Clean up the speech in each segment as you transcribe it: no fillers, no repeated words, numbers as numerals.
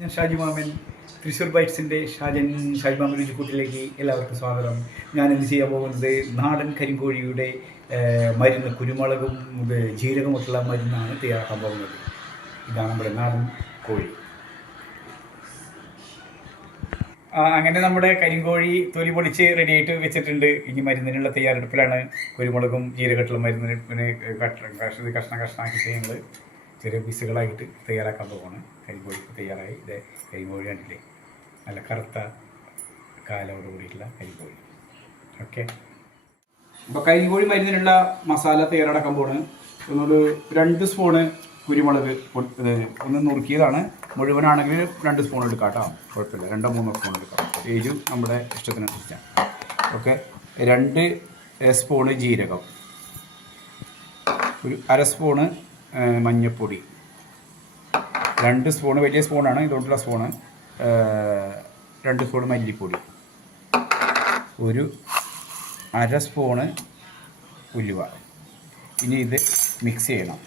ഞാൻ ഷാജി മാമൻ തൃശ്ശൂർ ബൈറ്റ്സിൻ്റെ ഷാജി മാമൻ രുചിക്കൂട്ടിലേക്ക് എല്ലാവർക്കും സ്വാഗതം. ഞാൻ ഇന്ന് ചെയ്യാൻ പോകുന്നത് നാടൻ കരിങ്കോഴിയുടെ മരുന്ന്, കുരുമുളകും ജീരകമൊക്കെയുള്ള മരുന്നാണ് തയ്യാറാക്കാൻ പോകുന്നത്. ഇതാണ് നമ്മുടെ നാടൻ കോഴി. അങ്ങനെ നമ്മുടെ കരിങ്കോഴി തൊലി പൊളിച്ച് റെഡിയായിട്ട് വെച്ചിട്ടുണ്ട്. ഇനി മരുന്നിനുള്ള തയ്യാറെടുപ്പിലാണ്. കുരുമുളകും ജീരകട്ടുള്ള മരുന്നിന് കഷ്ണമാക്കി ഞങ്ങൾ ചെറിയ പീസുകളായിട്ട് തയ്യാറാക്കാൻ പോവാണ്. കരിങ്കോഴി തയ്യാറായി. ഇത് കരിങ്കോഴി കണ്ടില്ലേ, നല്ല കറുത്ത കാലോട് കൂടിയിട്ടുള്ള കരിങ്കോഴി. ഓക്കെ, അപ്പോൾ കരിങ്കോഴി മരുന്നിനുള്ള മസാല തയ്യാറാക്കാൻ പോവാണ്. ഒന്നൊരു 2 സ്പൂണ് കുരുമുളക് ഒന്ന് നുറുക്കിയതാണ്. മുഴുവനാണെങ്കിൽ 2 സ്പൂൺ എടുക്കാം കേട്ടോ, കുഴപ്പമില്ല. 2-3 സ്പൂൺ എടുക്കാം. ഏജും നമ്മുടെ ഇഷ്ടത്തിനനുസരിച്ചാണ്. ഓക്കെ, 2 സ്പൂണ് ജീരകം, ഒരു 1/2 സ്പൂണ് മഞ്ഞൾപ്പൊടി, 2 സ്പൂണ്, വലിയ സ്പൂണാണ് ഇതുകൊണ്ടുള്ള സ്പൂണ്, 2 സ്പൂണ് മല്ലിപ്പൊടി, ഒരു 1/2 സ്പൂണ് ഉലുവ. ഇനി ഇത് മിക്സ് ചെയ്യണം.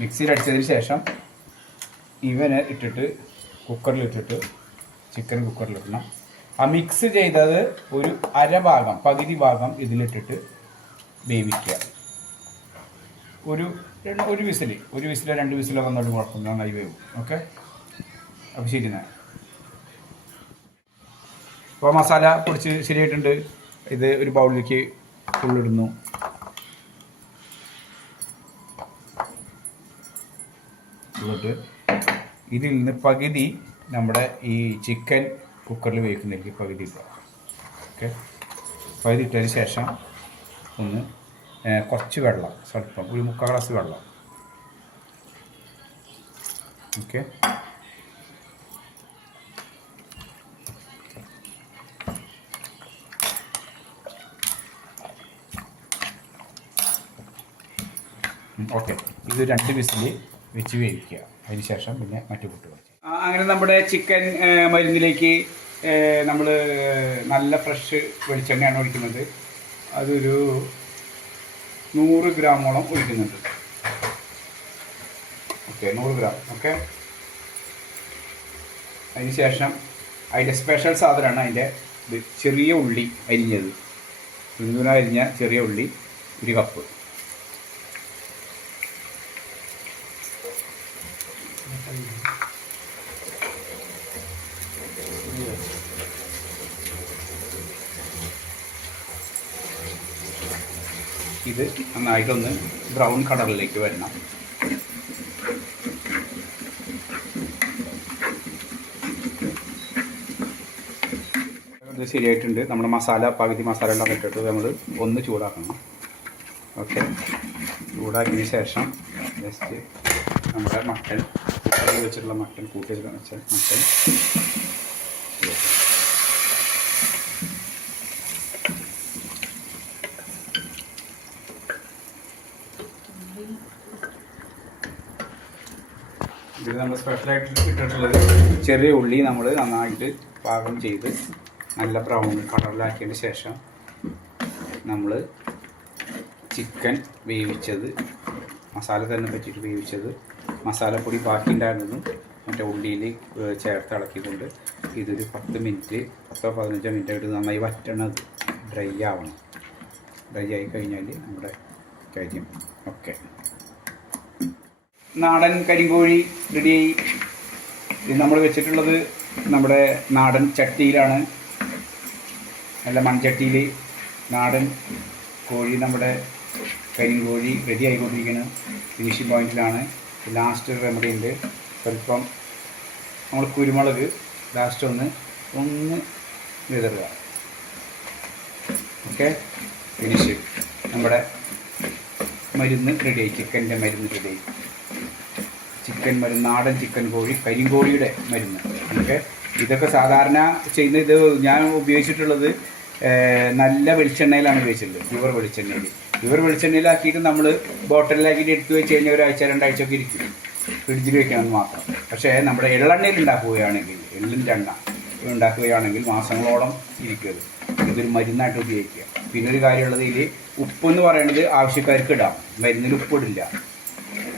മിക്സിയിലടിച്ചതിന് ശേഷം ഇവനെ ഇട്ടിട്ട് കുക്കറിലിട്ടിട്ട് ചിക്കൻ കുക്കറിലിടണം. ആ മിക്സ് ചെയ്തത് ഒരു പകുതി ഭാഗം ഇതിലിട്ടിട്ട് വേവിക്കുക. ഒരു വിസിലോ 2 വിസിലോ വന്നോട്ട് കുഴപ്പമില്ല, നന്നായി വേവും. ഓക്കെ, അപ്പോൾ ശരി. അപ്പോൾ മസാല പൊടിച്ച് ശരിയായിട്ടുണ്ട്. ഇത് ഒരു ബൗളിലേക്ക് ഫുള്ളിടുന്നു. എന്നിട്ട് ഇതിൽ നിന്ന് പകുതി നമ്മുടെ ഈ ചിക്കൻ കുക്കറിൽ വേവിക്കുന്നതിലേക്ക് പകുതി ഇടുക. ഓക്കെ, പകുതി ഇട്ടതിന് ശേഷം ഒന്ന് കുറച്ച് വെള്ളം, സ്വല്പം ഒരു 3/4 ഗ്ലാസ് വെള്ളം. ഓക്കെ, ഓക്കെ, ഇത് 2 വിസിൽ വെച്ച് വേവിക്കുക. അതിന് ശേഷം പിന്നെ മറ്റു കൂട്ടുകൾ. അങ്ങനെ നമ്മുടെ ചിക്കൻ മരുന്നിലേക്ക് നമ്മൾ നല്ല ഫ്രഷ് വെളിച്ചെണ്ണയാണ് ഒഴിക്കുന്നത്. അതൊരു 100 ഗ്രാമോളം ഒഴിക്കുന്നുണ്ട്. Okay, 100 gram. ഓക്കെ, അതിന് ശേഷം അതിൻ്റെ സ്പെഷ്യൽ സാധനമാണ് അതിൻ്റെ ചെറിയ ഉള്ളി അരിഞ്ഞത്, അരിഞ്ഞ ചെറിയ ഉള്ളി 1 കപ്പ്. ഇത് നന്നായിട്ടൊന്ന് ബ്രൗൺ കളറിലേക്ക് വരണം. ഇത് ശരിയായിട്ടുണ്ട്. നമ്മുടെ പകുതി മസാല എല്ലാം ഇട്ടിട്ട് നമ്മൾ ഒന്ന് ചൂടാക്കണം. ഓക്കെ, ചൂടാക്കിയതിന് ശേഷം ജസ്റ്റ് നമ്മുടെ മട്ടൻ വെച്ചിട്ടുള്ള കൂട്ടി വെച്ച മട്ടൻ ഇത് നമ്മൾ സ്പെഷ്യലായിട്ട് ഇട്ടിട്ടുള്ളത് ചെറിയ ഉള്ളി നമ്മൾ നന്നായിട്ട് പാകം ചെയ്ത് നല്ല ബ്രൗൺ കളറിലാക്കിയതിന് ശേഷം നമ്മൾ ചിക്കൻ വേവിച്ചത്, മസാല തന്നെ പറ്റിയിട്ട് വേവിച്ചത്, മസാലപ്പൊടി ബാക്കി ഉണ്ടായിരുന്നതും മറ്റേ ഉള്ളിയിൽ ചേർത്ത് ഇളക്കിക്കൊണ്ട് ഇതൊരു 10 മിനിറ്റ് 10-15 മിനിറ്റ് ആയിട്ട് നന്നായി വറ്റണത് ഡ്രൈ ആവണം. ഡ്രൈ ആയി കഴിഞ്ഞാൽ നമ്മുടെ കാര്യം ഓക്കെ. നാടൻ കരിങ്കോഴി റെഡിയായി. ഇത് നമ്മൾ വെച്ചിട്ടുള്ളത് നമ്മുടെ നാടൻ ചട്ടിയിലാണ്, നല്ല മൺചട്ടിയിൽ നാടൻ കോഴി, നമ്മുടെ കരിങ്കോഴി റെഡി ആയിക്കൊണ്ടിരിക്കുന്നത്. ഫിനിഷിംഗ് പോയിന്റിലാണ്. ലാസ്റ്റ് റെമഡി ഉണ്ട്, സ്വല്പം നമ്മൾ കുരുമുളക് ലാസ്റ്റ് ഒന്ന് വിതറുക. Okay, finish. നമ്മുടെ മരുന്ന് റെഡിയായി, ചിക്കൻ്റെ മരുന്ന് റെഡിയായി. ചിക്കൻ മരുന്ന്, നാടൻ ചിക്കൻ കോഴി, കരിങ്കോഴിയുടെ മരുന്ന്. ഓക്കെ, ഇതൊക്കെ സാധാരണ ചെയ്യുന്ന ഇത് ഞാൻ ഉപയോഗിച്ചിട്ടുള്ളത് നല്ല വെളിച്ചെണ്ണയിലാണ് ഉപയോഗിച്ചിട്ടുള്ളത്. പ്യുവർ വെളിച്ചെണ്ണയിലാക്കിയിട്ട് നമ്മൾ ബോട്ടിലാക്കിയിട്ട് എടുത്തു വെച്ച് കഴിഞ്ഞാൽ 1-2 ആഴ്ചയൊക്കെ ഇരിക്കും, ഫ്രിഡ്ജിൽ വെക്കണമെന്ന് മാത്രം. പക്ഷേ നമ്മുടെ എള്ളെണ്ണയിൽ ഉണ്ടാക്കുകയാണെങ്കിൽ, എള്ളിൻ്റെ എണ്ണ ഉണ്ടാക്കുകയാണെങ്കിൽ മാസങ്ങളോളം ഇരിക്കും. ഇതൊരു മരുന്നായിട്ട് ഉപയോഗിക്കുക. പിന്നെ ഒരു കാര്യമുള്ളത്, ഇതിൽ ഉപ്പെന്ന് പറയുന്നത് ആവശ്യക്കാർക്ക് ഇടാം, മരുന്നിൽ ഉപ്പിടില്ല.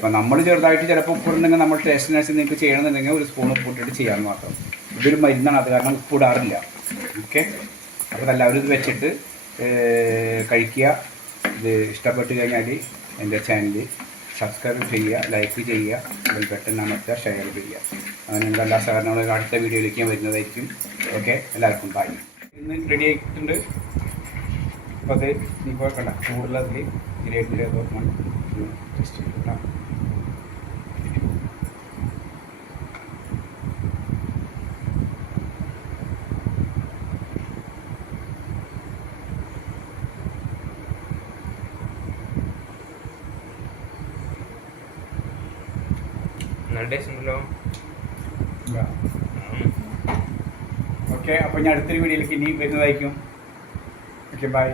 ഇപ്പം നമ്മൾ ചെറുതായിട്ട് ചിലപ്പോൾ ഉപ്പിടുന്നെങ്കിൽ നമ്മൾ ടേസ്റ്റിനനുസരിച്ച് നിങ്ങൾക്ക് ചെയ്യണമെന്നുണ്ടെങ്കിൽ ഒരു സ്പൂൺ ഉപ്പിട്ടിട്ട് ചെയ്യാമെന്ന് മാത്രം. ഇതൊരു മരുന്നാണ്, അത് കാരണം ഉപ്പിടാറില്ല. ഓക്കെ, അപ്പോൾ എല്ലാവരും ഇത് വെച്ചിട്ട് കഴിക്കുക. ഇത് ഇഷ്ടപ്പെട്ട് കഴിഞ്ഞാൽ എൻ്റെ ചാനൽ സബ്സ്ക്രൈബ് ചെയ്യുക, ലൈക്ക് ചെയ്യുക, അതിൽ പെട്ടെന്ന് അമർത്തുക, ഷെയർ ചെയ്യുക. അങ്ങനെ നിങ്ങളുടെ എല്ലാ സഹകരണങ്ങളും അടുത്ത വീഡിയോയിലേക്ക് ഞാൻ വരുന്നതായിരിക്കും. ഓക്കെ, എല്ലാവർക്കും ബൈ. ഇന്ന് റെഡി ആയിട്ടുണ്ട്. അപ്പോൾ അത് ഇപ്പോൾ കണ്ട ചൂടുള്ളതിൽ ഇതിലേക്ക് ടെസ്റ്റ് ചെയ്തിട്ടാണ്. നല്ല ടേസ്റ്റ് ഉണ്ടല്ലോ. ഓക്കെ, അപ്പോൾ ഞാൻ അടുത്തൊരു വീഡിയോയിലേക്ക് ഇനി വരുന്നതായിരിക്കും. Okay, by.